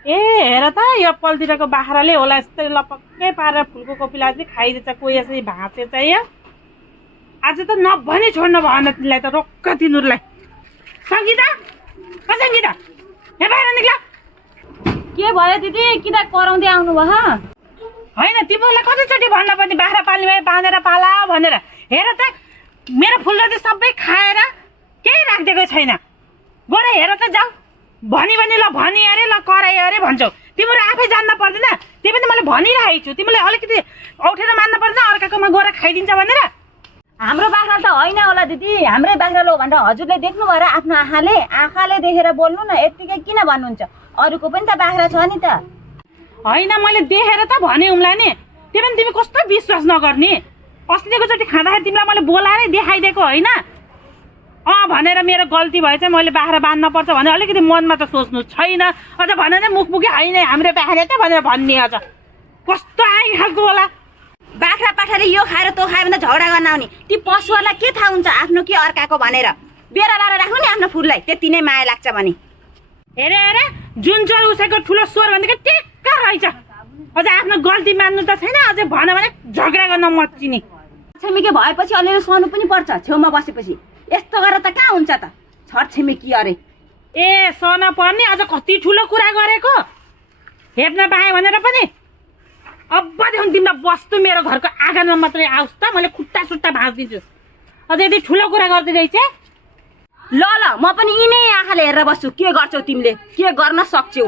ए हेर त यो पलतिरको बाख्राले होला यस्तै लपक्कै पारेर फुलको कोपिला चाहिँ खाइदिएछ कोही यसरी भाँचेछ यहाँ आज त नभने छोड्नु भएन तिमीलाई त रोक्क तिनीहरूलाई सङ्गीता सङ्गीता यहाँ बाहिर निक्ला के भयो दिदी किन कराउँदै आउनु भयो होइन तिमीहरूलाई कतिचोटि भन्न पर्ने बाख्रा पाल्ने बाँधेर पाला भनेर हेर त मेरो फुलले सबै खाएर केही राखिदिएको छैन गएर हेर त जाऊ भनी ल भनी अरे ल कराइ अरे भन्छौ तिमीहरू आफै जान्न पर्दैन त्यही पनि मैले भनिरहेको छु तिमीले अलिकति औठेर मान्न पर्दैन अर्काकोमा गएर खाइदिन्छ भनेर हाम्रो बाख्रा त होइन होला दिदी हाम्रै बाख्रा लो भनेर हजुरले देख्नु भएर आफ्नो आँखाले देखेर बोल्नु न यत्तिकै किन भन्नुहुन्छ अरूको पनि त बाख्रा छ नि त होइन मैले देखेर त भने उमलाई नि त्यो पनि तिमी कस्तो विश्वास नगर्ने अस्तिको चोटि खाँदाखेरि तिमीलाई मैले बोलाएरै देखाइदिएको होइन भनेर मेरो गल्ती भए चाहिँ मैले बाख्रा बाँध्न पर्छ भने अलिकति मनमा त सोच्नु छैन अझ भनेर मुखमुखी होइन हाम्रो बाख्रा त भनेर भन्ने अझ कस्तो आइ खालको होला बाख्रा पाठाले यो खाएर त्यो खायो भने झगडा गर्न आउने ती पशुहरूलाई के थाहा हुन्छ आफ्नो के अर्काको भनेर बेरा बाह्र राख्नु नि आफ्नो फुललाई त्यति नै माया लाग्छ भने हेरे हेरे जुन चोर उसैको ठुलो स्वर भनेको टेक्क रहेछ अझ आफ्नो गल्ती मान्नु त छैन अझै भन्यो भने झगडा गर्न मच्चिने छिमेकी भएपछि अलिअलि सहनु पनि पर्छ छेउमा बसेपछि यस्तो गरेर त कहाँ हुन्छ त छरछिमेकी अरे ए सहन पर्ने अझ कति ठुलो कुरा गरेको हेप्न पाएँ भनेर पनि अबदेखि तिमीलाई वस्तु मेरो घरको आँगनमा मात्रै आओस् त मैले खुट्टा सुट्टा भाँचिदिन्छु अझ यदि ठुलो कुरा गर्दै रहेछ ल म पनि यिनै आँखाले हेरेर बस्छु के गर्छौ तिमीले के गर्न सक्छौ